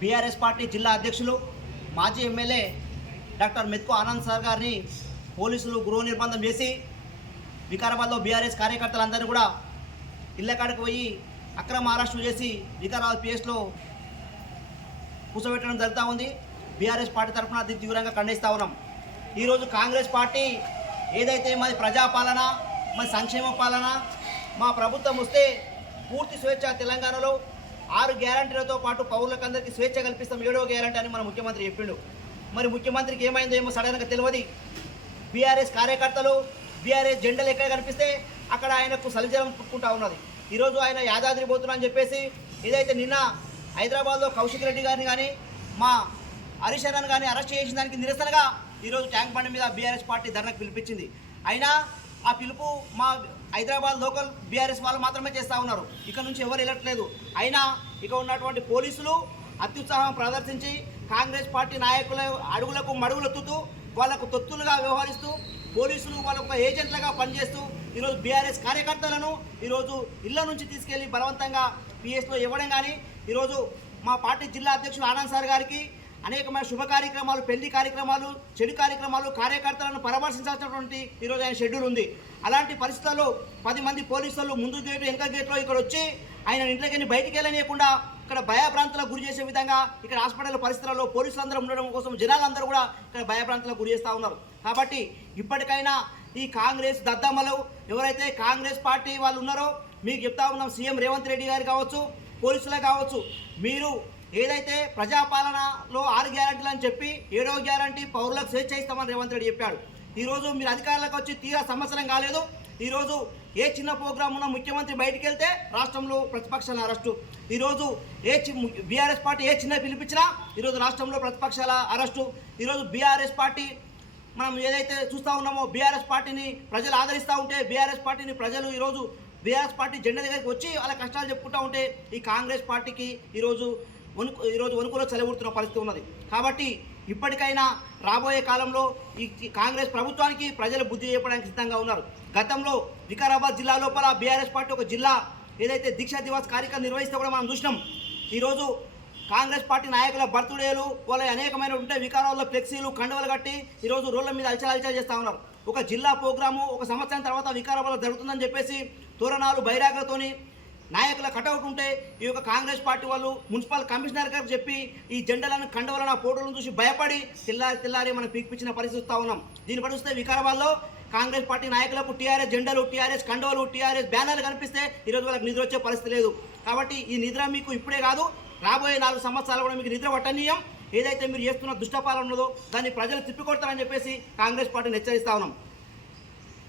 BRS party జిల్లా అధ్యక్షులు మాజీ MLA doctor Methuku Anand sir గారిని పోలీసులు గృహ నిర్బంధం చేసి వికారాబాద్లో బీఆర్ఎస్ కార్యకర్తలందరినీ కూడా ఇళ్ళకాడకు పోయి అక్రమ అరెస్టు చేసి వికారాబాద్ పిఎస్లో కూర్చోబెట్టడం జరుగుతూ ఉంది. బీఆర్ఎస్ పార్టీ తరఫున దీన్ని తీవ్రంగా ఖండిస్తూ ఉన్నాం. ఈరోజు కాంగ్రెస్ పార్టీ ఏదైతే మాది ప్రజాపాలన మాది సంక్షేమ పాలన మా ప్రభుత్వం వస్తే పూర్తి స్వేచ్ఛ తెలంగాణలో ఆరు గ్యారంటీలతో పాటు పౌరులకు అందరికీ స్వేచ్ఛ కల్పిస్తాం. ఏడో గ్యారంటీ అని మన ముఖ్యమంత్రి చెప్పిండు. మరి ముఖ్యమంత్రికి ఏమైందో ఏమో సడన్గా తెలియదు బీఆర్ఎస్ కార్యకర్తలు బీఆర్ఎస్ జెండలు ఎక్కడ కనిపిస్తే అక్కడ ఆయనకు సలిజలం పుట్టుకుంటా ఉన్నది. ఈరోజు ఆయన యాదాద్రి పోతున్నా అని చెప్పేసి ఏదైతే నిన్న హైదరాబాద్లో కౌశిక్ రెడ్డి గారిని కానీ మా హరీష్ అన్నను కానీ అరెస్ట్ చేసిన దానికి నిరసనగా ఈరోజు ట్యాంక్ బండి మీద బీఆర్ఎస్ పార్టీ ధర్నాకు పిలిపించింది. అయినా ఆ పిలుపు మా హైదరాబాద్ లోకల్ బీఆర్ఎస్ వాళ్ళు మాత్రమే చేస్తూ ఉన్నారు. ఇక్కడ నుంచి ఎవరు వెళ్ళట్లేదు. అయినా ఇక ఉన్నటువంటి పోలీసులు అత్యుత్సాహం ప్రదర్శించి కాంగ్రెస్ పార్టీ నాయకుల అడుగులకు మడుగులెత్తుతూ వాళ్ళకు తొత్తులుగా వ్యవహరిస్తూ పోలీసులు వాళ్ళ ఏజెంట్లుగా పనిచేస్తూ ఈరోజు బీఆర్ఎస్ కార్యకర్తలను ఈరోజు ఇళ్ళ నుంచి తీసుకెళ్ళి బలవంతంగా పిఎస్లో ఇవ్వడం కానీ ఈరోజు మా పార్టీ జిల్లా అధ్యక్షులు ఆనంద్ సార్ గారికి అనేకమైన శుభ కార్యక్రమాలు పెళ్ళి కార్యక్రమాలు చెడు కార్యక్రమాలు కార్యకర్తలను పరామర్శించాల్సినటువంటి ఈరోజు ఆయన షెడ్యూల్ ఉంది. అలాంటి పరిస్థితుల్లో పది మంది పోలీసులు ముందు గేటు వెనక గేట్లో ఇక్కడ వచ్చి ఆయన ఇంట్లోకి బయటికి వెళ్ళనీయకుండా ఇక్కడ భయభ్రాంతులకు గురి చేసే విధంగా ఇక్కడ హాస్పిటల్ పరిస్థితుల్లో పోలీసులందరూ ఉండడం కోసం జనాలందరూ కూడా ఇక్కడ భయభ్రాంతులకు గురి చేస్తూ ఉన్నారు. కాబట్టి ఇప్పటికైనా ఈ కాంగ్రెస్ దద్దమ్మలు ఎవరైతే కాంగ్రెస్ పార్టీ వాళ్ళు ఉన్నారో మీకు చెప్తా ఉన్నాం సీఎం రేవంత్ రెడ్డి గారు కావచ్చు పోలీసులే కావచ్చు మీరు ఏదైతే ప్రజాపాలనలో ఆరు గ్యారంటీలు అని చెప్పి ఏడో గ్యారంటీ పౌరులకు స్వేచ్ఛ ఇస్తామని రేవంత్ రెడ్డి చెప్పాడు. ఈరోజు మీరు అధికారులకు వచ్చి తీరా సంవత్సరం కాలేదు. ఈరోజు ఏ చిన్న ప్రోగ్రాం ఉన్న ముఖ్యమంత్రి బయటికి వెళ్తే రాష్ట్రంలో ప్రతిపక్షాల అరెస్టు. ఈరోజు ఏ బీఆర్ఎస్ పార్టీ ఏ చిన్న పిలిపించినా ఈరోజు రాష్ట్రంలో ప్రతిపక్షాల అరెస్టు. ఈరోజు బీఆర్ఎస్ పార్టీ మనం ఏదైతే చూస్తూ ఉన్నామో బీఆర్ఎస్ పార్టీని ప్రజలు ఆదరిస్తూ ఉంటే బీఆర్ఎస్ పార్టీని ప్రజలు ఈరోజు బీఆర్ఎస్ పార్టీ జెండా దగ్గరికి వచ్చి వాళ్ళ కష్టాలు చెప్పుకుంటూ ఉంటే ఈ కాంగ్రెస్ పార్టీకి ఈరోజు వణుకు ఈరోజు వణుకులో చలివుడుతున్న పరిస్థితి ఉన్నది. కాబట్టి ఇప్పటికైనా రాబోయే కాలంలో ఈ కాంగ్రెస్ ప్రభుత్వానికి ప్రజలు బుద్ధి చెప్పడానికి సిద్ధంగా ఉన్నారు. గతంలో వికారాబాద్ జిల్లా లోపల బీఆర్ఎస్ పార్టీ ఒక జిల్లా ఏదైతే దీక్షా దివాస్ కార్యక్రమం నిర్వహిస్తే కూడా మనం చూసినాం. ఈరోజు కాంగ్రెస్ పార్టీ నాయకుల బర్త్డేలు వాళ్ళ అనేకమైన ఉంటే వికారాల్లో ఫ్లెక్సీలు కండువలు కట్టి ఈరోజు రోడ్ల మీద అలచల అలచల చేస్తూ ఉన్నారు. ఒక జిల్లా ప్రోగ్రాము ఒక సంవత్సరం తర్వాత వికారాబాద్లో జరుగుతుందని చెప్పేసి తోరణాలు బైరాగులతోని నాయకుల కటౌట్ ఉంటే ఈ యొక్క కాంగ్రెస్ పార్టీ వాళ్ళు మున్సిపల్ కమిషనర్ గారికి చెప్పి ఈ జెండాలను కండవలను ఆ ఫోటోలను చూసి భయపడి తెల్లారి తెల్లారి మనం పీక్పించిన పరిస్థితి వస్తూ ఉన్నాం. దీన్ని పడిస్తే వికారాబాద్లో కాంగ్రెస్ పార్టీ నాయకులకు టీఆర్ఎస్ జెండాలు టీఆర్ఎస్ కండవలు టీఆర్ఎస్ బ్యానర్లు కనిపిస్తే ఈరోజు వాళ్ళకి నిద్ర వచ్చే పరిస్థితి లేదు. కాబట్టి ఈ నిద్ర మీకు ఇప్పుడే కాదు రాబోయే నాలుగు సంవత్సరాలు కూడా మీకు నిద్ర పట్టనీయం. ఏదైతే మీరు చేస్తున్న దుష్టపాలన ఉన్నదో దాన్ని ప్రజలు తిప్పికొడతారని చెప్పేసి కాంగ్రెస్ పార్టీని హెచ్చరిస్తా ఉన్నాం.